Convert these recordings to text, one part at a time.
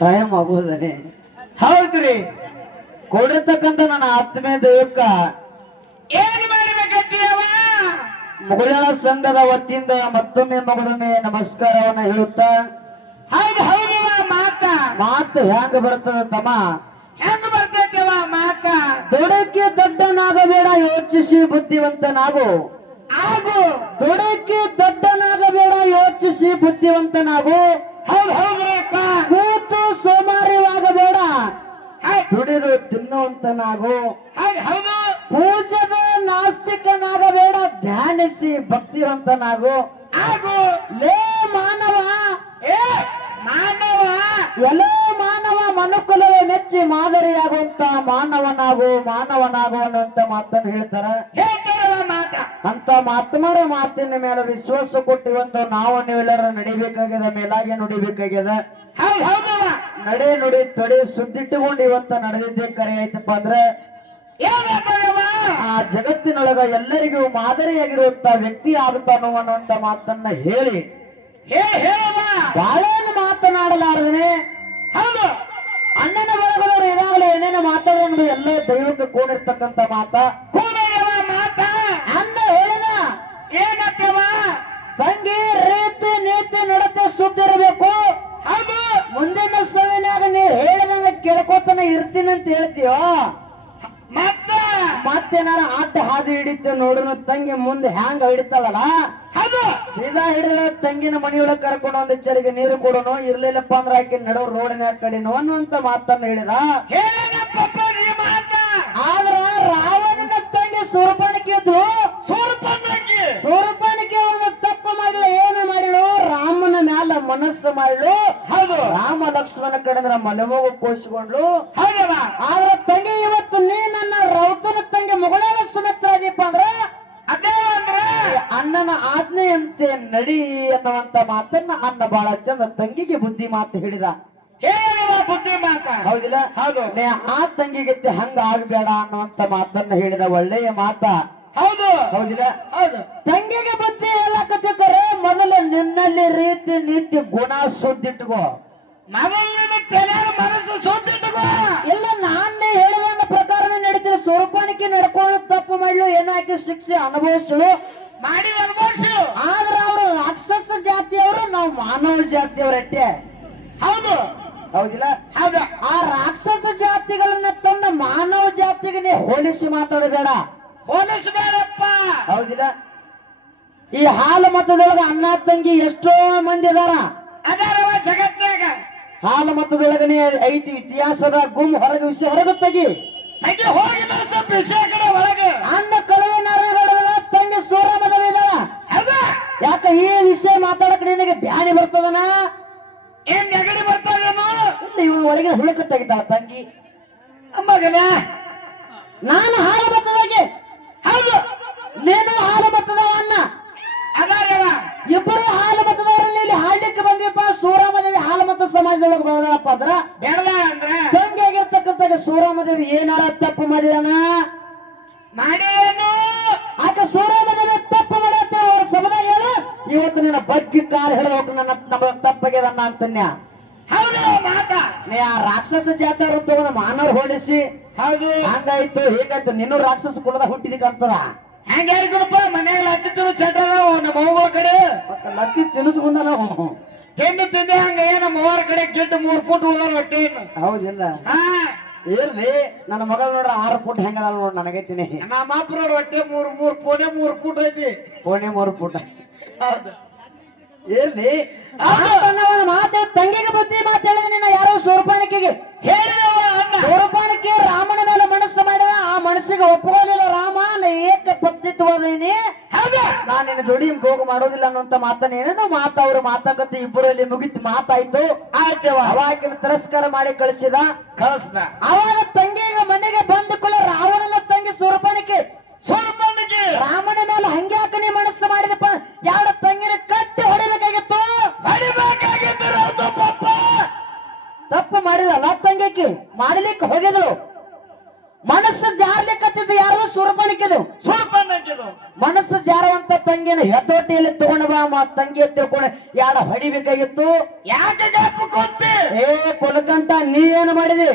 Time ಆಗೋದನೆ ಹೌದ್ರಿ. ಕೊಡಿರ್ತಕ್ಕಂಥ ನನ್ನ ಆತ್ಮೀಯ ದೈವಕ್ಕ ಏನ್ ಮಾಡ್ಬೇಕಂತೀಯವ ಮುಗುಳನ ಸಂಘದ ವತಿಯಿಂದ ಮತ್ತೊಮ್ಮೆ ಮಗದೊಮ್ಮೆ ನಮಸ್ಕಾರವನ್ನ ಹೇಳುತ್ತಾ ಹೌದು ಹೌದು ಮಾತ. ಮಾತು ಹೆಂಗ ಬರ್ತದ ತಮ್ಮ? ಹೆಂಗ್ ಬರ್ತೈತೆ ಮಾತ? ದೊಡಕ್ಕೆ ದೊಡ್ಡನಾಗಬೇಡ ಯೋಚಿಸಿ ಬುದ್ಧಿವಂತನಾಗು. ಆಗು. ದೊಡಕ್ಕೆ ದೊಡ್ಡನಾಗಬೇಡ ಯೋಚಿಸಿ ಬುದ್ಧಿವಂತನಾಗು. ಹೌದು ಹೌದ್ರಿಪ್ಪ. ಸೋಮಾರಿವಾಗಬೇಡ ದುಡಿದು ತಿನ್ನುವಂತನಾಗು. ಹೌದ್. ಪೂಜದ ನಾಸ್ತಿಕನಾಗಬೇಡ ಧ್ಯಾನಿಸಿ ಭಕ್ತಿವಂತನಾಗು. ಆಗು. ಲೇ ಮಾನವ. ಏ ಮಾನವ. ಎಲ್ಲೋ ಮಾನವ ಮನುಕುಲವೇ ಮೆಚ್ಚಿ ಮಾದರಿಯಾಗುವಂತ ಮಾನವನಾಗು ಮಾನವನಾಗು ಅನ್ನುವಂತ ಮಾತನ್ನು ಹೇಳ್ತಾರ. ಅಂತ ಮಾತ್ಮರ ಮಾತಿನ ಮೇಲೆ ವಿಶ್ವಾಸ ಕೊಟ್ಟಿವಂತ ನಾವು ನೀವೆಲ್ಲರೂ ನಡಿಬೇಕಾಗ್ಯದ ಮೇಲಾಗಿ ನುಡಿಬೇಕಾಗ್ಯದ. ಹೌದು. ನಡೆ ನುಡಿ ತಡೆ ಸುದ್ದಿಟ್ಟುಕೊಂಡು ಇವತ್ತ ನಡೆದಿದ್ದೆ ಕರೆ ಆಯ್ತಪ್ಪ ಅಂದ್ರೆ ಆ ಜಗತ್ತಿನೊಳಗ ಎಲ್ಲರಿಗೂ ಮಾದರಿಯಾಗಿರುವಂತ ವ್ಯಕ್ತಿ ಆಗುತ್ತಾನೋ ಅನ್ನುವಂತ ಮಾತನ್ನ ಹೇಳಿ. ಬಾಳೇನು ಮಾತನಾಡಲಾರದನೆ ಹೌದು. ಅಣ್ಣನ ಬಳಗದವರು ಏನಾಗಲೇ ಏನೇನು ಮಾತಾಡೋದು ಎಲ್ಲ ದೈವಕ್ಕೆ ಕೂಡಿರ್ತಕ್ಕಂತ ಮಾತ. ಕೂಡವ ಮಾತ ಅಣ್ಣ ಹೇಳಿದ ಏನತ್ತವ ತಂಗಿ ರೀತಿ ನೀತಿ ನಡತೆ ಸುದ್ದಿರಬೇಕು ಹೌದು ಮುಂದಿನ ಸವಿನಾಗ ನೀ ಹೇಳಿದಂಗ ಇರ್ತೀನಿ ಅಂತ ಹೇಳ್ತೀಯೋ? ಮತ್ತ? ಮತ್ತೇನಾರ ಅಡ್ಡ ಹಾದಿ ಹಿಡಿತು ನೋಡ್ರು ತಂಗಿ ಮುಂದೆ ಹ್ಯಾಂಗ ಹಿಡಿತಾಳಲ್ಲ? ಹೌದು. ಸೀದಾ ಹಿಡಿದ ತಂಗಿನ ಮನೆಯೊಳಗೆ ಕರ್ಕೊಂಡು ಒಂದು ಚರಿಗೆ ನೀರು ಕೊಡೋನು ಇರ್ಲಿಲ್ಲಪ್ಪ ಅಂದ್ರೆ ಆಕೆ ನಡೋ ರೋಡಿನ ಕಡೆನೋ ಅನ್ನುವಂತ ಮಾತನ್ನ ಹೇಳಿದ ಏನಪ್ಪ ನೀ ಮಾತ ಆದ್ರ ರಾವಣನ ತಂಗಿ ಸುರಪಾಣಿಕೆ ಇದ್ಲು ಸೂರ್ಪನ್ನಕ್ಕಿ ಸುರಪಾಣಿಕೆ ಒಂದು ತಪ್ಪು ಮಾಡಿಲ್ಲ ಏನು ಮಾಡಿಳು ರಾಮನ ಮ್ಯಾಲ ಮನಸ್ಸು ಮಾಡಿಳು ಹೌದು ಲಕ್ಷ್ಮಣ ಕಡೆದ್ರ ಮಲಮೋಗ ಕೋಸಿಕೊಂಡ್ಲು ಹೌದವ ಆದ್ರ ತಂಗಿ ಇವತ್ತು ನೀ ನನ್ನ ರೌತನ ತಂಗಿ ಮುಗುಳ ಸುಮಿತ್ರ ದೀಪ ಅಂದ್ರ? ಅದೇ ಅಂದ್ರೆ? ಅಣ್ಣನ ಆಜ್ಞೆಯಂತೆ ನಡಿ ಅನ್ನುವಂತ ಮಾತನ್ನ ಅನ್ನ ಬಹಳ ಚಂದ ತಂಗಿಗೆ ಬುದ್ಧಿ ಮಾತು ಹೇಳಿದ. ಹೇಳುವ ಬುದ್ಧಿ ಮಾತ. ಹೌದಿಲ್ಲ? ಹೌದು. ನೀ ಆ ತಂಗಿಗೆ ಹಂಗ ಆಗ್ಬೇಡ ಅನ್ನುವಂತ ಮಾತನ್ನ ಹೇಳಿದ ಒಳ್ಳೆಯ ಮಾತ. ಹೌದು. ಹೌದಿಲ್ಲ? ಹೌದು. ತಂಗಿಗೆ ಬುದ್ಧಿ ಹೇಳಕತ್ತಿದ್ದಾರೆ ಮೊದಲು ನಿನ್ನಲ್ಲಿ ರೀತಿ ನೀತಿ ಗುಣ ಸುದ್ದಿಟ್ಕೋ. ಮೊದಲಿನ ತೆರೆಯ ಮನಸ್ಸು ಸುದ್ದಿಟ್ಟುಕೋ ಇಲ್ಲ ನಾನೇ ಹೇಳಿದ ಪ್ರಕಾರನೇ ನಡೀತಿಲ್ಲ ಸ್ವರೂಪಾಣಿಕೆ ನಡ್ಕೊಳ್ಳೋ ತಪ್ಪು ಮಾಡಲು ಏನಾಕಿ ಶಿಕ್ಷೆ ಅನುಭವಿಸಲು. ಮಾಡಿ ಅನುಭವಿಸು ಆದ್ರೆ ಅವರು ರಾಕ್ಷಸ ಜಾತಿಯವರು ನಾವು ಮಾನವ ಜಾತಿಯವರಟ್ಟೆ ಹೌದು. ಹೌದಿಲ್ಲ? ಹೌದು. ಆ ರಾಕ್ಷಸ ಜಾತಿಗಳನ್ನ ತನ್ನ ಮಾನವ ಜಾತಿಗೆ ಹೋಲಿಸಿ ಮಾತಾಡಬೇಡ. ಹೋಲಿಸಬೇಡಪ್ಪ. ಹೌದಿಲ್ಲ? ಈ ಹಾಲು ಮತದೊಳಗ ಅಣ್ಣ ತಂಗಿ ಎಷ್ಟೋ ಮಂದಿ ಅದಾರ ಅದಾರವ ಜಗತ್ನಾಗ ಹಾಲು ಮತದೊಳಗನೆ ಐತಿ ಇತಿಹಾಸದ ಗುಂ ಹೊರಗೆ ವಿಷಯ ಹೊರಗೆ ತೆಗಿ. ಹಾಗೆ ಒಳಗೆ. ಅಣ್ಣ ಕಳುವೆ ನಾರಾಯಣ ತಂಗಿ ಸೂರಮದವಿ ಇದಾಳ ಹೌದ? ಯಾಕ ಈ ವಿಷಯ ಮಾತಾಡಕ್ ನಿನಗೆ ಬ್ಯಾನಿ ಬರ್ತದನ? ಏನ್ ನೆಗಡಿ ಬರ್ತಾವೇನು? ಇಲ್ಲಿ ಇವ ಒಳಗೆ ಹುಳಕ ತೆಗಿತಾಳ ತಂಗಿ. ಮಗನ. ನಾನು ಹಾಲು ಬತ್ತದಾಗೆ ಹೌದು. ನೀನು ಹಾಲು ಬತ್ತದ ಅಣ್ಣ ಅದಾರವ ಇಬ್ಬರು ಹಾಲು ಮತದವರಲ್ಲಿ ಇಲ್ಲಿ ಹಾಡ್ಲಿಕ್ಕೆ ಬಂದಿಪ್ಪ ಸೂರಾಮದೇವಿ ಹಾಲು ಮತ ಸಮಾಜದೊಳಗೆ ಬರೋದಪ್ಪ ಅಂದ್ರ ಬೆಳದ ಅಂದ್ರೆ ತಂಗಿ ಆಗಿರ್ತಕ್ಕಂಥ ಸೂರಾಮದೇವಿ ಏನಾರ ತಪ್ಪು ಮಾಡಿದಣ ಮಾಡಿದನು. ಆಕೆ ಸೂರಾಮದೇವಿ ತಪ್ಪು ಮಾಡತ್ತೆ ಅವ್ರ ಸಮದಾಗ ಹೇಳ. ಇವತ್ತು ನಿನ್ನ ಬಗ್ಗೆ ಕಾರ್ ಹೇಳಬೇಕು ನನ್ನ ನಮ್ಮ ತಪ್ಪಾಗ್ಯದನ್ನ ಅಂತನ್ಯ. ಹೌದು ಮಾತ. ನೀ ಆ ರಾಕ್ಷಸ ಜಾತ ತಗೊಂಡು ಮಾನವ್ರು ಹೋಲಿಸಿ ಹೌದು. ಹಂಗಾಯ್ತು ಹೀಗಾಯ್ತು ನೀನು ರಾಕ್ಷಸ ಕುಲದ ಹುಟ್ಟಿದಿಕ ಅಂತದ. ಹೆಂಗ ಹೇಳ್ಕೊಡಪ್ಪ ಮನೆಯಲ್ಲಿ ಹತ್ತಿತ್ತು ಚಟ ನಮ್ಮ ಅವ್ಗಳ ಕಡೆ. ಮತ್ತೆ ಲತ್ತಿ ತಿನಿಸು ಬಂದ ನಾವು ತಿಂದು ತಿಂದೆ ಹಂಗ ಏನ ಮೂವರ ಕಡೆ ಗಿಡ್ಡು ಮೂರ್ ಫುಟ್ ಹೋದಾರ ಹೊಟ್ಟೆ ಹೌದಿಲ್ಲ. ಹಾ. ಇರ್ಲಿ ನನ್ನ ಮಗಳು ನೋಡ್ರ ಆರು ಫುಟ್ ಹೆಂಗದ ನೋಡ್ ನನಗೈತಿನಿ ನಮ್ಮ ಅಪ್ಪನವ್ರ ಹೊಟ್ಟೆ ಮೂರ್ ಮೂರ್ ಪೋನೆ ಮೂರ್ ಫುಟ್ ಐತಿ. ಪೋಣೆ ಮೂರು ಫುಟ್ ಹೌದು. ಇರ್ಲಿ. ಮಾತನ್ನವನ ಮಾತೆ ತಂಗಿಗೆ ಬುದ್ಧಿ ಮಾತಾಡಿದ ಹೇಳಿದ ನಿನ್ನ ಯಾರೋ ಸೂರ್ಪಾಣಿಕೆಗೆ ಹೇಳಿದವ ಅಣ್ಣ. ಸೂರ್ಪಾಣಿಕೆ ರಾಮನ ಮೇಲೆ ಮನಸ್ಸು ಮಾಡಿದ ಆ ಮನಸ್ಸಿಗೆ ಒಪ್ಪಿಕೊಳ್ಳಿಲ್ಲ ರಾಮ ನಾ ಏಕ ಪತ್ತಿತ್ವದೇನಿ ನಾನು ನಿನ್ನ ಜೋಡಿ ಭೋಗ ಮಾಡೋದಿಲ್ಲ ಅನ್ನುವಂತ ಮಾತನ ಏನೇನೋ ಮಾತ ಅವರು ಮಾತಾಕತ್ತೆ ಇಬ್ಬರಲ್ಲಿ ಮುಗಿತ್ ಮಾತಾಯ್ತು. ಆಯ್ತವ ಅವಾಗ ತಿರಸ್ಕಾರ ಮಾಡಿ ಕಳಿಸಿದ. ಕಳಿಸ್ದ. ಅವಾಗ ತಂಗಿಗೆ ಮನೆಗೆ ಬಂದ ಕೂಡ ರಾವಣನ ತಂಗಿ ಸೂರ್ಪಾಣಿಕೆ ತಂಗಿ ತಿಳ್ಕೊಂಡೆ ಯಾರ ಹೊಡಿಬೇಕಾಗಿತ್ತು ಯಾಕೆ ಏ ಕೊಲಕಂತ ನೀ ಏನು ಮಾಡಿದಿ?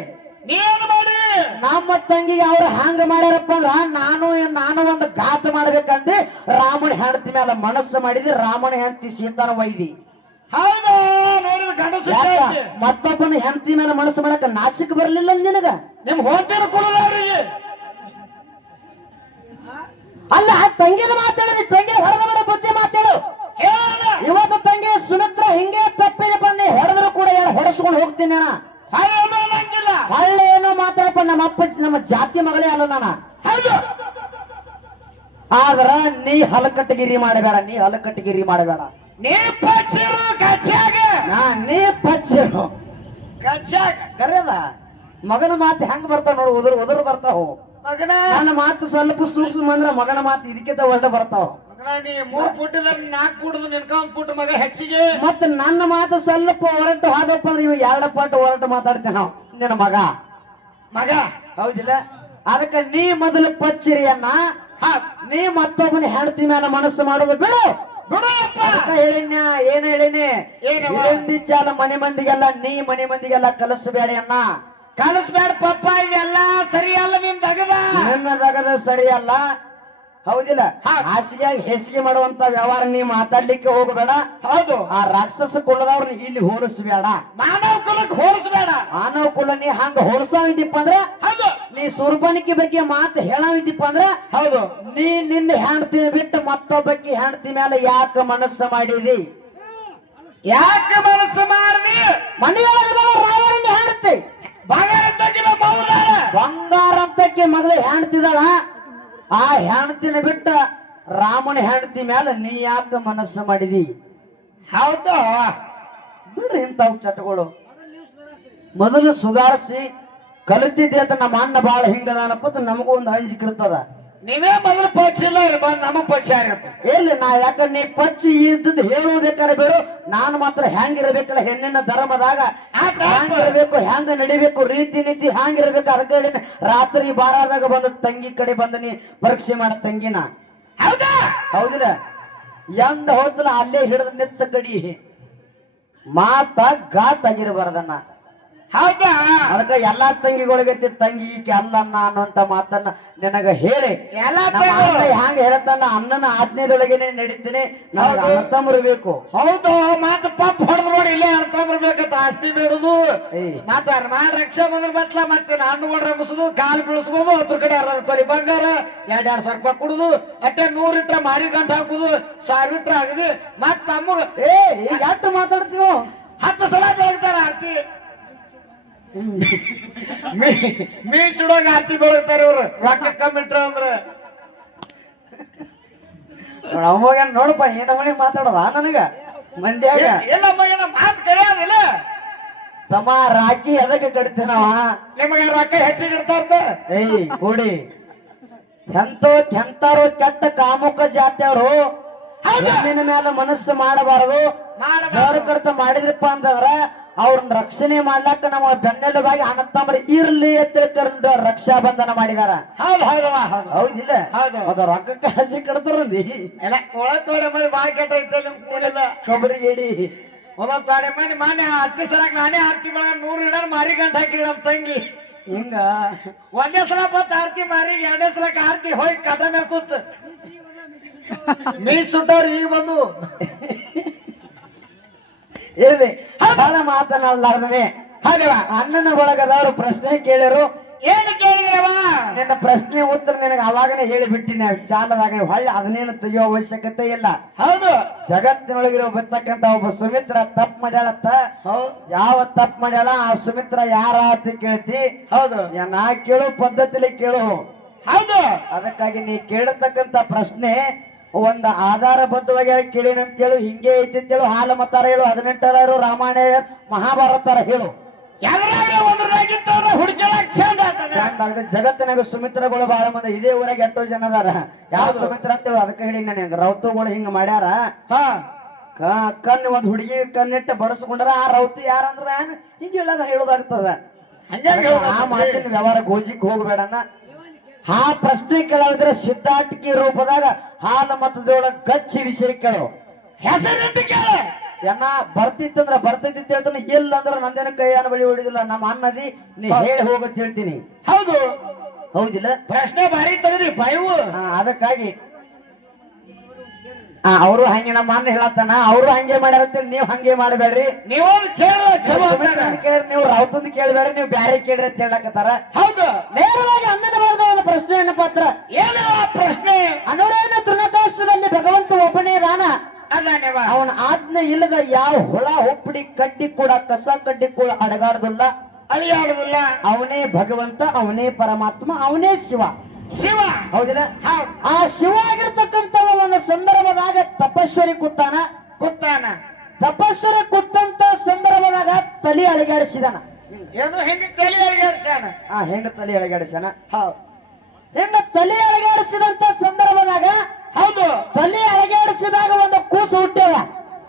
ಮಾಡಿ ನಮ್ಮ ತಂಗಿಗೆ ಅವ್ರು ಹಂಗ ಮಾಡ್ಯಾರಪ್ಪ ಅಂದ್ರ ನಾನು ನಾನು ಒಂದು ಘಾತ ಮಾಡ್ಬೇಕಂದ್ರೆ ರಾಮನ ಹೆಂಡತಿ ಮೇಲೆ ಮನಸ್ಸು ಮಾಡಿದಿ ರಾಮನ ಹೆಂಡತಿ ಸೀತಾನ ವೈದಿ ಹೌದಾ? ನೋಡಿದ ಗಂಡಸು ಯಾಕ? ಜಾಸ್ತಿ. ಮತ್ತೊಬ್ಬನ ಹೆಂಡತಿ ಮೇಲೆ ಮನಸ್ಸು ಮಾಡಕ ನಾಚಿಕ್ ಬರ್ಲಿಲ್ಲ ನಿನಗ? ನಿಮ್ ಹೋಗ್ತೀರ ಕೊಡಲ್ಲ ಅವ್ರಿಗೆ. ಅಲ್ಲ ತಂಗಿನ ಮಾತಾಡಿ ತಂಗಿ ಹೊರಗಡೆ ಬುದ್ಧಿ ಮಾತಾಡು. ಇವತ್ತು ತಂಗಿ ಸುಮಿತ್ರ ಹಿಂಗೆ ತಪ್ಪಿದೆ ಬನ್ನಿ ಹೊಡೆದ್ರು ಕೂಡ ಯಾರು ಹೊಡೆಸ್ಕೊಂಡು ಹೋಗ್ತೀನಿ ಒಳ್ಳೆ ಏನೋ ಮಾತಾಡಪ್ಪ ನಮ್ಮ ಅಪ್ಪ ನಮ್ಮ ಜಾತಿ ಮಗಳೇ ಅಲ್ಲ ನಾನು. ಆದ್ರ ನೀ ಹಲಕಟ್ಟಗಿರಿ ಮಾಡಬೇಡ ನೀ ಹಲಕಟ್ಟಗಿರಿ ಮಾಡಬೇಡ. ನೀ ಪಚ್ಚಿರು ಕಚ್ಚಾಗ. ನಾ ನೀ ಪಚ್ಚಿರು. ಕಚ್ಚಾಗ. ಕರೆಯದ ಮಗನ ಮಾತು ಹೆಂಗ್ ಬರ್ತಾವ ನೋಡು ಉದುರು ಉದುರು ಬರ್ತಾವ. ಮಗನ? ನನ್ನ ಮಾತು ಸ್ವಲ್ಪ ಸೂಕ್ಷ್ಮ ಅಂದ್ರ ಮಗನ ಮಾತು ಇದಕ್ಕಿಂತ ಒಳ್ಳೆ ಬರ್ತಾವ. ನೀ ಮೂರ್ ಫುಟ್ದಾಗ ನಾಲ್ಕು ಫುಟ್ ನಿನ್ಕೊಂಡ್ ಪುಟ್ಟ ಮಗ ಹೆಚ್ಚಿಗೆ. ಮತ್ತ ನನ್ನ ಮಾತು ಸ್ವಲ್ಪ ಹೊರಟು ಹೋದಪ್ಪ ಅಂದ್ರೆ ಎರಡ ಪಟ್ಟು ಹೊರಟು ಮಾತಾಡ್ತೇವೆ ನಾವು ನಿನ್ನ ಮಗ. ಮಗ? ಹೌದಿಲ್ಲ? ಅದಕ್ಕೆ ನೀ ಮೊದಲು ಪಚ್ಚಿರಿಯನ್ನ ಹಾ. ನೀ ಮತ್ತೊಬ್ಬನ ಹೆಂಡತಿ ಮೇಲೆ ಮನಸ್ಸು ಮಾಡೋದು ಬಿಡು. ಬಿಡಪ್ಪ ಹೇಳಿನ ಏನ್ ಹೇಳಿನಿ? ಇಲ್ಲಿಂದಿಜ್ಜಾಲ ಮನೆ ಮಂದಿಗೆಲ್ಲ ನೀ ಮನೆ ಮಂದಿಗೆಲ್ಲ ಕಲಿಸಬೇಡ ಅನ್ನ ಕಲಿಸ್ಬೇಡ ಪಪ್ಪ ಇದೆಲ್ಲ ಸರಿಯಲ್ಲ ನಿನ್ ತಗದ ನಿನ್ನದಾಗದ ಸರಿಯಲ್ಲ. ಹೌದಿಲ್ಲ. ಹಾಸಿಗೆ ಹೆಸಿಗೆ ಮಾಡುವಂತ ವ್ಯವಹಾರ ನೀ ಮಾತಾಡ್ಲಿಕ್ಕೆ ಹೋಗಬೇಡ. ಹೌದು. ಆ ರಾಕ್ಷಸ ಕುಲದವ್ರನ್ನ ಇಲ್ಲಿ ಹೋಲಿಸಬೇಡ. ಮಾನವ ಕುಲಕ್ಕೆ ಹೋಲಿಸ್ಬೇಡ. ಮಾನವ ಕುಲ ನೀ ಹಂಗ ಹೋಲಿಸಾವಿದ್ದೀಪ್ಪ ಅಂದ್ರೆ? ಹೌದು. ನೀ ಸುರ್ಬನಿಕೆ ಬಗ್ಗೆ ಮಾತು ಹೇಳಾವಿದ್ದೀಪ್ಪ ಅಂದ್ರೆ? ಹೌದು. ನೀ ನಿನ್ನ ಹೆಂಡತಿ ಬಿಟ್ಟು ಮತ್ತೊಬ್ಬಕ್ಕೆ ಹೆಂಡತಿ ಮೇಲೆ ಯಾಕೆ ಮನಸ್ಸು ಮಾಡಿದಿ? ಯಾಕೆ ಮನಸ್ಸು ಮಾಡಿದಿ? ಮನೆಯೊಳಗೆ ರಾವಣನ ಹೆಂಡತಿ. ಬಂಗಾರ ಅಂತಕ್ಕೆ ಮೊದಲು ಹೆಂಡ್ತಿದಾಳ ಆ ಹೆಂಡತಿನ ಬಿಟ್ಟ ರಾಮನ ಹೆಂಡತಿ ಮೇಲೆ ನೀ ಯಾಕ ಮನಸ್ಸು ಮಾಡಿದಿ? ಹೌದು. ಬಿಡ್ರಿ ಇಂಥವ್ ಚಟಗಳು. ಮೊದಲು ಸುಧಾರಿಸಿ, ಕಲಿತಿದ್ದೆ ಅಂತ ನಮ್ಮ ಅಣ್ಣ ಬಾಳ ಹಿಂಗದಾನಪ್ಪ ನಮಗೂ ಒಂದು ಅಂಜಿಕೆ ಇರ್ತದ. ನೀವೇ ಮೊದಲು ಪಕ್ಷ ಇಲ್ಲ ಬಂದ್ ನಮ್ಮ ಪಕ್ಷ ಆಗಿರುತ್ತೆ ಎಲ್ಲಿ ನಾ ಯಾಕಂದ್ರೆ ನೀ ಪಚ್ಚಿ ಇದ್ದದ್ದು ಹೇಳುವುದಕ್ಕಾರ ಬೇಡು. ನಾನು ಮಾತ್ರ ಹೆಂಗಿರ್ಬೇಕಲ್ಲ ಹೆಣ್ಣಿನ ಧರ್ಮದಾಗ. ಹೆಂಗಿರ್ಬೇಕು ಹೆಂಗ ನಡಿಬೇಕು ರೀತಿ ನೀತಿ ಹೆಂಗಿರ್ಬೇಕು ಹೇಳಿನ ರಾತ್ರಿ ಬಾರಾದಾಗ ಬಂದ ತಂಗಿ ಕಡೆ ಬಂದ ನೀ ಪರೀಕ್ಷೆ ಮಾಡ ತಂಗಿನ. ಹೌದಾ? ಹೌದಿಲ್ಲ. ಎಂದ ಹೋತಲ ಅಲ್ಲೇ ಹಿಡಿದ ನಿತ್ತ ಕಡಿ ಮಾತ ಗಾತ್ ಆಗಿರಬಾರ್ದನ್ನ ಹೌದಾ? ಅದಕ್ಕ ಎಲ್ಲಾ ತಂಗಿಗಳಿಗೆ ತಂಗಿ ಈಕೆ ಅಲ್ಲನ್ನ ಅನ್ನುವಂತ ಮಾತನ್ನ ನಿನಗ ಹೇಳಿ. ಹ್ಯಾಂಗ ಹೇಳ್ತಾನ? ಅಣ್ಣನ ಆಜ್ಞೆದೊಳಗೇನೆ ನಡೀತೀನಿ. ನಾವು. ಅಣ್ಣತಮ್ಮರು ಬೇಕು. ಹೌದು ಮತ್ತ ಪಪ್ಪ ಹೊಡೆದ್ ನೋಡಿ ಇಲ್ಲೇ ಅಣ್ತಂದ್ರಬೇಕಂತ ಆಸ್ತಿ ಬೇಡುದು. ಮತ್ತ ಮಾಡಿ ರಕ್ಷಾ ಬಂದ್ರ ಬತ್ಲ ಮತ್ತೆ ಹಣ್ಣು ಹೊಡ್ರ ಮುಸುದು ಕಾಲು ಬೀಳಿಸ್ಬೋದು ಹತ್ತು ಕಡೆ ಅರ್ಧ ತೊರಿ ಬಂಗಾರ ಎರಡ್ ಎರಡ್ ಸಾವಿರ ರೂಪಾಯಿ ಕುಡುದು ಅಟ್ಟೆ ನೂರ್ ಇಟ್ರ ಮಾರಿ ಗಂಟ ಹಾಕುದು ಸಾವಿರ ಇಟ್ರ ಆಗದು ಮತ್ತ ತಮ್ಮ ಏ ಈಗ ಎಷ್ಟು ಮಾತಾಡ್ತೀವೋ? ಹತ್ತು ಸಲ ಬೆಳಿತಾರ ಆರ್ತಿ. ಮೀ ಮೀ ಸುಡೋಗ ಆರ್ತಿ ಬರ್ತಾರೆ ಇವ್ರು. ರೊಕ್ಕ ಕಮ್ಮಿಟ್ರ ಅಂದ್ರೆ? ಅವಾಗ ನೋಡಪ್ಪ ಏನ ಮನೆ ಮಾತಾಡೋದ ನನಗ? ಮಂದ್ಯಾಗ? ಎಲ್ಲ ಮಗನ ಮಾತು ಕರೆಯೋದಿಲ್ಲ ತಮ್ಮ ರಾಕಿ ಎದಕ್ಕೆ ಕಡಿತೇನವ ನಿಮಗೆ ರೊಕ್ಕ ಹೆಚ್ಚಿಗೆ ಇಡ್ತಾರ್ದ ಏಯ್ ಕೂಡಿ. ಎಂತೋ ಕೆಂತಾರೋ ಕೆಟ್ಟ ಕಾಮುಕ ಜಾತಿಯವರು ಹೌದಾ? ಮೇಲೆ ಮನಸ್ಸು ಮಾಡಬಾರದು. ಕಡಿತ ಮಾಡಿದ್ರಪ್ಪ ಅಂತಂದ್ರ ಅವ್ರನ್ನ ರಕ್ಷಣೆ ಮಾಡ್ಲಾಕ ನಮ್ಮ ಬೆನ್ನೆಲುಬಾಗಿ ಅಣ್ಣತ್ತಮ್ಮರು ಇರ್ಲಿ ಅಂತ ತಿಳ್ಕೊಂಡು ರಕ್ಷಾ ಬಂಧನ ಮಾಡಿದಾರ ಹೌದು ಹೌದು ಹೌದು ಹೌದಿಲ್ಲ ಹೌದು. ಅದು ರೊಕ್ಕಕ್ಕೆ ಹಸಿ ಕಡ್ತಾರಂದಿ ಎಲ್ಲ ಒಳಗ್ ತೋಡೆ ಮಂದಿ ಬಾಳ ಕೆಟ್ಟ ನಿಮ್ ಕೂಡಿಲ್ಲ ಕೊಬ್ಬರಿ ಎಡಿ ಒಂದೊಂದ್ ತೋಡೆ ಮಂದಿ ಮೊನ್ನೆ ಹತ್ತಿ ಸಲ ನಾನೇ ಆರ್ತಿ ಮಾಡ ನೂರು ಇಡ ಮಾರಿ ಗಂಟ ಹಾಕಿ ನಮ್ ತಂಗಿ ಹಿಂಗ ಒಂದೇ ಸಲ ಬತ್ ಆರ್ತಿ ಮಾರಿ ಎರಡನೇ ಸಲ ಆರ್ತಿ ಹೋಗಿ ಕದ ಮೇಲೆ ಕೂತ್ ಮೀ ಸುಟ್ಟವ್ರು ಈಗ ಬಂದು ಇರ್ಲಿ ಬಹಳ ಮಾತನಾಡ್ಲಾರ್ದನೆ. ಅಣ್ಣನ ಒಳಗದವರು ಪ್ರಶ್ನೆ ಕೇಳಿರು. ಏನು ಕೇಳಿದ್ರವ ನಿನ್ನ ಪ್ರಶ್ನೆ ಉತ್ತರ ನಿನಗೆ ಅವಾಗನೇ ಹೇಳಿಬಿಟ್ಟಿನಿ. ಚಾಲದಾಗ ಹೊಳ್ಳಿ ಅದನ್ನೇನು ತೆಗಿಯೋ ಅವಶ್ಯಕತೆ ಇಲ್ಲ. ಹೌದು. ಜಗತ್ತಿನೊಳಗಿರೋ ಬರ್ತಕ್ಕಂತ ಒಬ್ಬ ಸುಮಿತ್ರ ತಪ್ಪು ಮಾಡ್ಯಾಳತ್ತ? ಯಾವ ತಪ್ಪು ಮಾಡ್ಯಾಳ? ಆ ಸುಮಿತ್ರ ಯಾರ ಅಂತ ಕೇಳ್ತಿ? ಹೌದು. ನಾ ಕೇಳೋ ಪದ್ಧತಿಲಿ ಕೇಳು. ಹೌದು. ಅದಕ್ಕಾಗಿ ನೀ ಕೇಳತಕ್ಕಂತ ಪ್ರಶ್ನೆ ಒಂದ್ ಆಧಾರಬದ್ಧವಾಗಿ ಕೇಳಿನ ಅಂತ ಹೇಳು ಹಿಂಗೆ ಐತಿ ಅಂತ ಹೇಳು ಹಾಲು ಮತ್ತಾರ ಹೇಳು ಹದಿನೆಂಟರ ರಾಮಾಯಣ ಮಹಾಭಾರತರ ಹೇಳು. ಜಗತ್ತಿನಾಗ ಸುಮಿತ್ರಗಳು ಬಹಳ ಮಂದಿ ಇದೇ ಊರಾಗ ಎಷ್ಟೋ ಜನ ಅದಾರ. ಯಾವ. ಸುಮಿತ್ರ ಅಂತ ಹೇಳು ಅದಕ್ಕೆ ಹೇಳಿ ನನಗೆ ರೌತುಗಳು ಹಿಂಗ ಮಾಡ್ಯಾರ. ಕಣ್ಣು ಒಂದ್ ಹುಡುಗಿ ಕಣ್ಣಿಟ್ಟು ಬಡಸ್ಕೊಂಡ್ರ ಆ ರೌತು ಯಾರಂದ್ರ? ಹಿಂಗ ಹೇಳೋದಾಗ್ತದ. ಆ ಮಾತಿನ ವ್ಯವಹಾರ ಗೋಜಿಕ್ ಹೋಗ್ಬೇಡಣ್ಣ ಆ ಪ್ರಶ್ನೆ ಕೇಳಿದ್ರೆ ಸಿದ್ಧಾಟಿಕೆ ರೂಪದಾಗ ಹಾಲು ಮತದೊಳಗ ಗಚ್ಚಿ ವಿಷಯ ಕೇಳು. ಹೆಸರಿಟ್ಟು ಕೇಳ. ಎನ್ನ ಬರ್ತಿತ್ತಂದ್ರ ಬರ್ತೈತಿ ಅಂತ ಹೇಳ್ತಾನೆ ಇಲ್ಲ ಅಂದ್ರೆ ನಂದೇನ ಕೈಯನ್ನು ಬಳಿ ಹೊಡಿದಿಲ್ಲ ನಮ್ಮ ಅನ್ನದಿ ನೀ ಹೇಳಿ ಹೋಗತ್ ಹೇಳ್ತೀನಿ. ಹೌದು. ಹೌದಿಲ್ಲ? ಪ್ರಶ್ನೆ ಬಾರಿ ತಂದ್ರಿ ಭಯವು ಅದಕ್ಕಾಗಿ. ಆ ಅವರು ಹಂಗೆ ನಮ್ಮ ಅನ್ನ ಹೇಳತ್ತಾನ ಅವರು ಹಂಗೆ ಮಾಡ್ಯಾರಂತೇಳಿ ನೀವು ಹಂಗೆ ಮಾಡಬೇಡ್ರಿ. ನೀವೊಂದು ಕೇಳ ನೀವು ರಾವುತಂದ್ ಕೇಳಬೇಡ್ರಿ ನೀವು ಬ್ಯಾರೆ ಕೇಳ್ರಿ ಅಂತ ಹೇಳಕತ್ತಾರ. ಹೌದು. ನೇರವಾಗಿ ಒಂದು ಪಾತ್ರ? ಏನು ಪ್ರಶ್ನೆ? ಅನುರೇನ ತೃಣಕಾಷ್ಟದಲ್ಲಿ ಭಗವಂತ ಒಬ್ಬನೇ ರಾಣ ಅವನ ಆಜ್ಞೆ ಇಲ್ಲದ ಯಾವ ಹುಳ ಹುಪ್ಪಡಿ ಕಡ್ಡಿ ಕೂಡ ಕಸ ಕಡ್ಡಿ ಕೂಡ ಅಡಗಾಡುದಿಲ್ಲ. ಅಳಿಯಾಡುದಿಲ್ಲ. ಅವನೇ ಭಗವಂತ ಅವನೇ ಪರಮಾತ್ಮ ಅವನೇ ಶಿವ. ಶಿವ? ಹೌದಿಲ್ಲ? ಆ ಶಿವ ಆಗಿರ್ತಕ್ಕಂತ ಒಂದು ಸಂದರ್ಭದಾಗ ತಪಸ್ವರಿ ಕೂತಾನ. ಕುತ್ತಾನ ತಪಸ್ವರಿ ಕೂತಂತ ಸಂದರ್ಭದಾಗ ತಲೆ ಅಳಗಾಡಿಸಿದಾನ. ಏನು ಹೆಂಗ ತಲೆ ಅಳಗಾಡಿಸ್ಯಾನ? ಆ ಹೆಂಗ ತಲೆ ಅಳಗಾಡಿಸ್ಯಾನ. ಹೌದ್ ಹೆಂಗ ತಲೆ ಅಳಗಾಡಿಸಿದಂತ ಸಂದರ್ಭದಾಗ ಹೌದು. ತಲೆ ಅಳಗಾಡಿಸಿದಾಗ ಒಂದು ಕೂಸು ಹುಟ್ಟ್ಯದ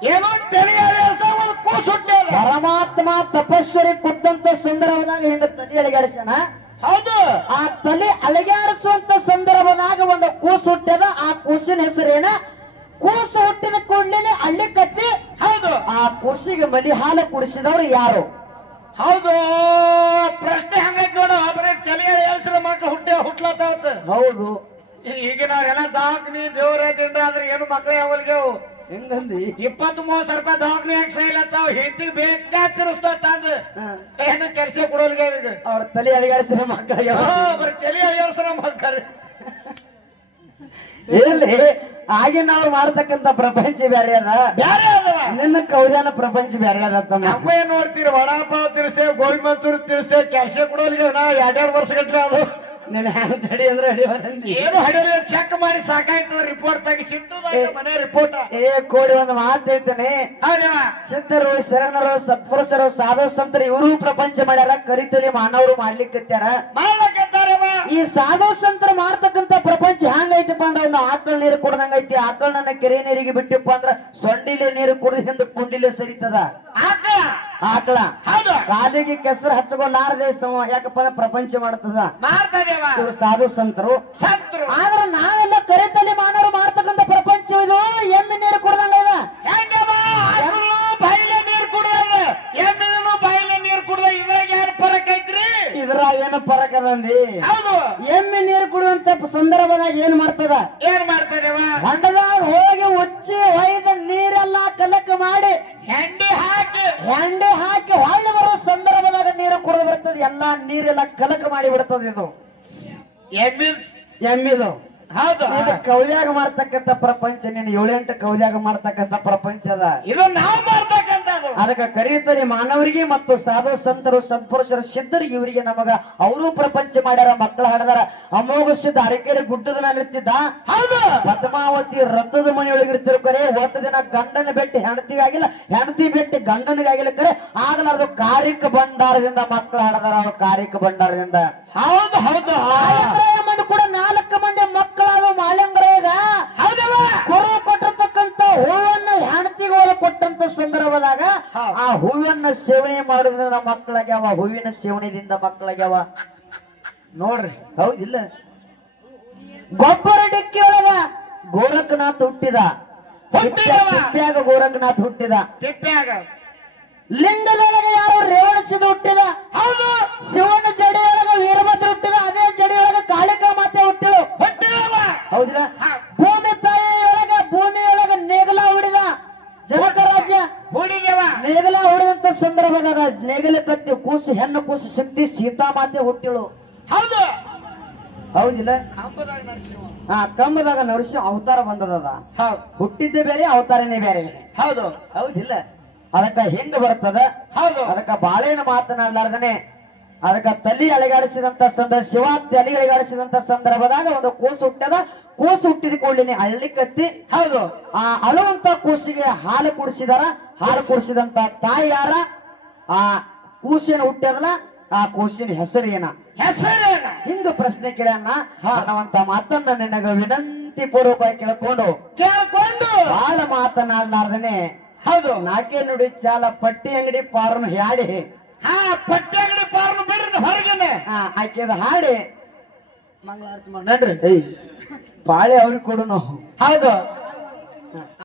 ಏನೋ ತಲೆ ಅಳಗಾಡಿಸಿದಾಗ ಒಂದು ಕೂಸು ಹುಟ್ಟ್ಯಾದ. ಪರಮಾತ್ಮ ತಪಸ್ವರಿ ಕೊಟ್ಟಂತ ಸಂದರ್ಭದಾಗ ಹೆಂಗ ತಲೆ ಅಳಗಾಡಿಸೋಣ ಹೌದು. ಆ ತಲೆ ಅಳಗಾಡಿಸುವಂತ ಸಂದರ್ಭದಾಗ ಒಂದು ಕೂಸು ಹುಟ್ಟ್ಯದ ಆ ಕೂಸಿನ ಹೆಸರೇನ? ಕೂಸು ಹುಟ್ಟಿದ ಕೂಡಲೇ ಹಳ್ಳಿ ಕತ್ತಿ ಹೌದು. ಆ ಕೂಸಿಗೆ ಮಲಿ ಹಾಲು ಕುಡಿಸಿದವ್ರು ಯಾರು? ಹೌದು. ಪ್ರಶ್ನೆ ಹಂಗೈತ್ ನೋಡು. ತಲೆ ಅಳಿಯಾಡ್ಸಿದ ಮಕ್ಳು ಹುಟ್ಟೆ ಹುಟ್ಲತ್ತಾವತ್ ಹೌದು. ಈಗ ನಾವೆಲ್ಲ ದವಾಖಾನಿ ದೇವ್ರ ದಿಂಡ್ರ ಆದ್ರೆ ಏನು ಮಕ್ಳೇ ಅವಲ್ಗೆವು? ಹೆಂಗಂದಿ? ಇಪ್ಪತ್ತು ಮೂವತ್ ಸಾವಿರ ರೂಪಾಯಿ ದವಾಖಾನಿ ಯಾಕೆ ಸೈಲತ್ತಾವ ಹೆಂಡತಿ ಬೇಕಾ ತಿರ್ಸ್ತಾ ತಂದು. ಏನು ಕೆಲಸ ಕೊಡೋಲ್ಗೆ ಇದು ಅವ್ರ ತಲೆ ಅಳಿಗಾಡಿಸಿದ ಮಕ್ಕಳಿಗೆ ಅವ್ರ ತಲೆ ಅಳಿಯಾಡ್ಸರ ಮಕ್ಕಳು. ಇಲ್ಲಿ ಆಗಿನ ಅವ್ರು ಮಾಡ್ತಕ್ಕಂತ ಪ್ರಪಂಚ ಬ್ಯಾರೆ ಅದ. ಬ್ಯಾರೆ ಅದವ ನಿನ್ನ ಕೌಜಾನ ಪ್ರಪಂಚ ಬ್ಯಾರೆ ಅದ. ನಮ್ಮ ಏನ್ ನೋಡ್ತೀರಿ ವಡಾಪಾವ್ ತಿರ್ಸ್ತೇವೆ ಗೋಲ್ಡ್ ಮಂತೂರ್ ತಿರ್ಸ್ತೇವೆ ಕೆಲಸ ಕೊಡೋಲ್ಗೆ ನಾ ಎರಡೆರಡು ವರ್ಷ ಗಟ್ಲೆ ಅದು. ನಿನ್ನ ಹ್ಯಾಂಗ್ ತಡಿ ಅಂದ್ರೆ ಅಡಿ ಏನು ಹಡಿಯೋದು ಚೆಕ್ ಮಾಡಿ ಸಾಕಾಯ್ತದ ರಿಪೋರ್ಟ್ ತೆಗಿಸಿಟ್ಟು ಮನೆ ರಿಪೋರ್ಟ್ ಏ ಕೋಡಿ ಒಂದು ಮಾತು ಹೇಳ್ತೇನೆ. ಸಿದ್ಧರು ಶರಣರು ಸತ್ಪುರುಷರು ಸಾಧು ಸಂತರು ಇವರು ಪ್ರಪಂಚ ಮಾಡ್ಯಾರ ಕರಿತಲಿ ಮಾನವರು ಮಾಡ್ಲಿಕ್ಕತ್ಯಾರ ಮಾಡ್ಲಕತ್ತಾರವ ಈ ಸಾಧು ಸಂತರು ಮಾಡ್ತಕ್ಕಂತ ಪ್ರಪಂಚ ಹ್ಯಾಂಗೈತಪ್ಪ ಅಂದ್ರೆ ಒಂದು ಆಕಳ ನೀರು ಕುಡ್ದಂಗೈತಿ. ಆಕಳನ್ನ ಕೆರೆ ನೀರಿಗೆ ಬಿಟ್ಟಿಪ್ಪ ಅಂದ್ರ ಸೊಂಡಿಲೆ ನೀರು ಕುಡಿದ ಹಿಂದ ಕುಂಡಿಲೆ ಸರಿತದ? ಆಕ! ಆಕಳ. ಹೌದು. ಕಾಲಿಗೆ ಕೆಸರು ಹಚ್ಕೊಲಾರದೆ ಸಮ ಯಾಕಪ್ಪ ಅಂದ್ರೆ ಪ್ರಪಂಚ ಮಾಡ್ತದ? ಇವ್ರು ಸಾಧು ಸಂತರು. ಸಂತರು. ಆದ್ರ ನಾವೆಲ್ಲ ಕರೆತಲಿ ಮಾನವರು ಮಾಡ್ತಕ್ಕಂತ ಪ್ರಪಂಚ ಇದು ಎಮ್ಮೆ ನೀರು ಕುಡ್ದಂಗ ಇದೆ ಹೆಂಗವ ಆಕಳು ಬಾಯಿಲೆ ನೀರ್ ಕುಡ್ದ ಎಮ್ಮಿನೂ ಬಾಯಿಲೆ ನೀರ್ ಕುಡ್ದ ಇದ್ರಾಗ ಯಾರು ಫರಕ್ ಐತ್ರಿ ಇದ್ರ ಏನ ಪರಕದಂದಿ ಹೌದು. ಎಮ್ಮೆ ನೀರು ಕುಡಿಯುವಂತ ಸಂದರ್ಭದಾಗ ಏನ್ ಮಾಡ್ತದ? ಏನ್ ಮಾಡ್ತದೇವ? ಹೊಂಡದಾಗ ಹೋಗಿ ಉಚ್ಚಿ ಒಯ್ದ ನೀರೆಲ್ಲ ಕಲಕ ಮಾಡಿ ಹೆಂಡಿ ಹಾಕಿ. ಹೆಂಡಿ ಹಾಕಿ ಹೊಳ್ಳಿ ಬರೋ ಸಂದರ್ಭದಾಗ ನೀರು ಕುಡಿದು ಬರ್ತದೆ. ಎಲ್ಲಾ ನೀರೆಲ್ಲ ಕಲಕ ಮಾಡಿ ಬಿಡ್ತದ ಇದು. ಎಮ್ಮಿ ಎಮ್ಮಿದು. ಹೌದು. ಕೌದ್ಯಾಗ ಮಾಡ್ತಕ್ಕಂತ ಪ್ರಪಂಚ ನೀನು ಏಳೆಂಟು ಕವಲ್ಯಾಗ ಮಾಡ್ತಕ್ಕಂತ ಪ್ರಪಂಚ ಅದ. ಇದು ನಾವ್ ಮಾಡ್ತಕ್ಕಂತ ಅದಕ್ಕ ಕರೀತರಿ ಮಾನವರಿಗೆ ಮತ್ತು ಸಾಧು ಸಂತರು ಸತ್ಪುರುಷರು ಸಿದ್ಧರು ಇವರಿಗೆ ನಮಗ ಅವರು ಪ್ರಪಂಚ ಮಾಡ್ಯಾರ ಮಕ್ಕಳು ಹಾಡದಾರ. ಅಮೋಘ ಸಿದ್ಧ ಅರಕೆರೆ ಗುಡ್ಡದ ಮೇಲೆ ಇರ್ತಿದ್ದ ಹೌದು. ಪದ್ಮಾವತಿ ರಥದ ಮನೆಯೊಳಗಿರ್ತಿರು ಕರೆ. ಒಂದು ದಿನ ಗಂಡನ ಬೆಟ್ಟಿ ಹೆಂಡತಿಗಾಗಿಲ್ಲ ಹೆಂಡತಿ ಬೆಟ್ಟಿ ಗಂಡನಿಗಾಗಿಲ್ಲ ಕರೆ. ಆಗಲಾರ್ದು ಕಾರಿಕ ಭಂಡಾರದಿಂದ ಮಕ್ಕಳು ಹಾಡದಾರ ಅವ್ರು ಕಾರಿಕ ಭಂಡಾರದಿಂದ. ಹೌದು ಹೌದು. ಕೊಟ್ಟಂತ ಸಂದರ್ಭದಾಗ ಆ ಹೂವನ್ನ ಸೇವನೆ ಮಾಡೋದ್ರಿಂದ ಮಕ್ಕಳಾಗ್ಯಾವ ಹೂವಿನ ಸೇವನೆದಿಂದ ಮಕ್ಕಳಾಗ್ಯಾವ. ನೋಡ್ರಿ. ಹೌದಿಲ್ಲ ಗೊಬ್ಬರ ಡಿಕ್ಕಿ ಒಳಗ ಗೋರಖನಾಥ್ ಹುಟ್ಟಿದ. ತಿಪ್ಪ್ಯಾಗ ಗೋರಖನಾಥ್ ಹುಟ್ಟಿದ. ತಿಪ್ಪ್ಯಾಗ. ಲಿಂಗದೊಳಗೆ ಯಾರು ರೇವಣಿಸಿದ ಹುಟ್ಟಿದ. ಹೌದು. ಶಿವನ ಜಡಿಯೊಳಗ ವೀರಭದ್ರ ಹುಟ್ಟಿದ. ಅದೇ ಜಡಿಯೊಳಗ ಕಾಳಿಕಾ ಮಾತೆ ಹುಟ್ಟಿಳು. ಹುಟ್ಟಿದ ಹೌದಿಲ್ಲ? ಹುಡಿಗೆವ ನೇಗಲ ಹೊಡೆದಂತ ಸಂದರ್ಭದಾಗ ನೇಗಲ ಕತ್ತಿ ಕೂಸು ಹೆಣ್ಣು ಕೂಸು ಶಕ್ತಿ ಸೀತಾಮಾತೆ ಹುಟ್ಟಿಳು. ಹೌದು. ಹೌದಿಲ್ಲ? ಆ ಕಂಬದಾಗ ನರಸಿಂಹ ಅವತಾರ ಬಂದದ ಹೌದು. ಹುಟ್ಟಿದ್ದೇ ಬೇರೆ ಅವತಾರನೇ ಬೇರೆ. ಹೌದು. ಹೌದಿಲ್ಲ? ಅದಕ್ಕ ಹೆಂಗ ಬರ್ತದ? ಹೌದು. ಅದಕ್ಕ ಬಾಳೆನ ಮಾತನಾಡ್ಲಾರ್ದನೆ. ಅದಕ್ಕ ತಲಿ ಅಲೆಗಾಡಿಸಿದಂತ ಸಂದರ್ಭ ಶಿವ ತಲಿ ಅಲೆಗಾಡಿಸಿದಂತ ಸಂದರ್ಭದಾಗ ಒಂದು ಕೂಸು ಹುಟ್ಟದ. ಕೂಸು ಹುಟ್ಟಿದ ಕೂಡಲಿನಿ ಹಳ್ಳಿ ಕತ್ತಿ. ಹೌದು. ಆ ಅಳುವಂತ ಕೂಸಿಗೆ ಹಾಲು ಕುಡಿಸಿದಾರ. ಹಾಲು ಕುಡಿಸಿದಂತ ತಾಯಿ ಯಾರ? ಆ ಕೂಸಿನ ಹುಟ್ಟ್ಯದಲ್ಲ ಆ ಕೂಸಿನ ಹೆಸರೇನ? ಏನ ಹೆಸರೇನ? ಹಿಂಗ ಪ್ರಶ್ನೆ ಕೇಳ್ಯಾನ. ಅನ್ನುವಂತ ಮಾತನ್ನ ನಿನಗ ವಿನಂತಿ ಪೂರ್ವಕವಾಗಿ ಕೇಳ್ಕೊಂಡು. ಕೇಳ್ಕೊಂಡು? ಬಾಳ ಮಾತನಾಡ್ಲಾರ್ದನೆ. ಹೌದು. ನಾಕೆ ನುಡಿ ಚಾಲ ಪಟ್ಟಿ ಅಂಗಡಿ ಪಾರನ್ನು ಹಾಡಿ ಹಾ ಪಟ್ಟಿ ಅಂಗಡಿ ಪಾರ್ನ್ ಬಿಡ್ರಿ ಹೊರಗನೆ ಆಕೆದ ಹಾಡಿ. ಮಂಗಳಾರತಿ ಮಾಡ್ರಿ ಬಾಳೆ ಪಾಳೆ ಅವ್ರಿಗೆ ಕೊಡು ನಾವು. ಹೌದು.